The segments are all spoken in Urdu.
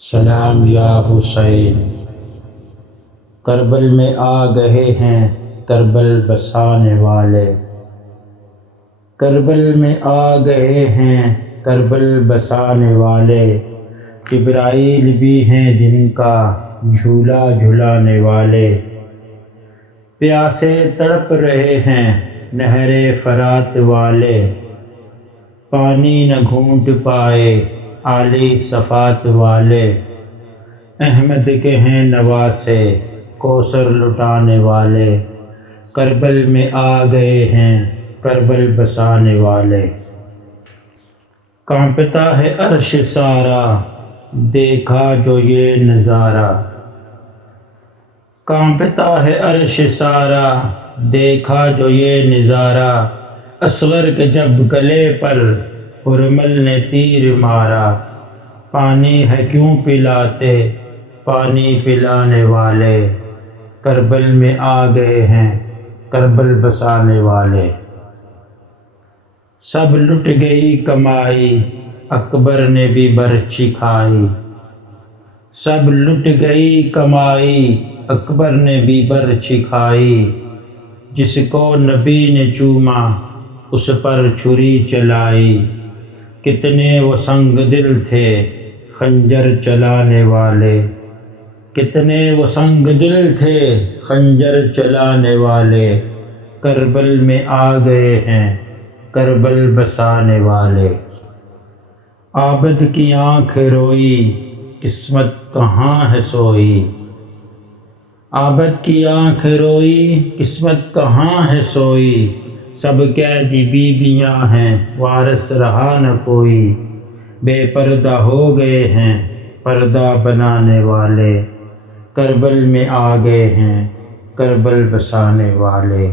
سلام یا حسین، کربل میں آ گئے ہیں کربل بسانے والے۔ کربل میں آ گئے ہیں کربل بسانے والے، جبرائیل بھی ہیں جن کا جھولا جھلانے والے۔ پیاسے تڑپ رہے ہیں نہر فرات والے، پانی نہ گھونٹ پائے عالی صفات والے۔ احمد کے ہیں نواسے کوثر لٹانے والے، کربل میں آ گئے ہیں کربل بسانے والے۔ کانپتا ہے عرش سارا دیکھا جو یہ نظارہ، کانپتا ہے عرش سارا دیکھا جو یہ نظارہ۔ اصغر کے جب گلے پر حرمل نے تیر مارا، پانی ہے کیوں پلاتے پانی پلانے والے۔ کربل میں آ گئے ہیں کربل بسانے والے۔ سب لٹ گئی کمائی اکبر نے بھی برچھی کھائی، سب لٹ گئی کمائی اکبر نے بھی برچھی کھائی۔ جس کو نبی نے چوما اس پر چھری چلائی، کتنے وہ سنگ دل تھے خنجر چلانے والے، کتنے وہ سنگ دل تھے خنجر چلانے والے۔ کربل میں آ گئے ہیں کربل بسانے والے۔ عابد کی آنکھ روئی قسمت کہاں ہے سوئی، عابد کی آنکھ روئی قسمت کہاں ہے سوئی۔ سب قیدی بیویاں ہیں وارث رہا نہ کوئی، بے پردہ ہو گئے ہیں پردہ بنانے والے۔ کربل میں آ گئے ہیں کربل بسانے والے،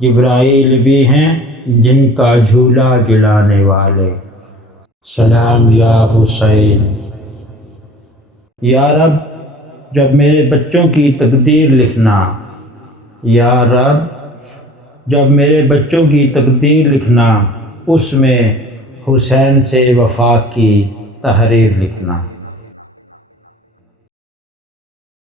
جبرائیل بھی ہیں جن کا جھولا جھلانے والے۔ سلام یا حسین، یا رب جب میرے بچوں کی تقدیر لکھنا، یا رب جب میرے بچوں کی تقدیر لکھنا، اس میں حسین سے وفا کی تحریر لکھنا۔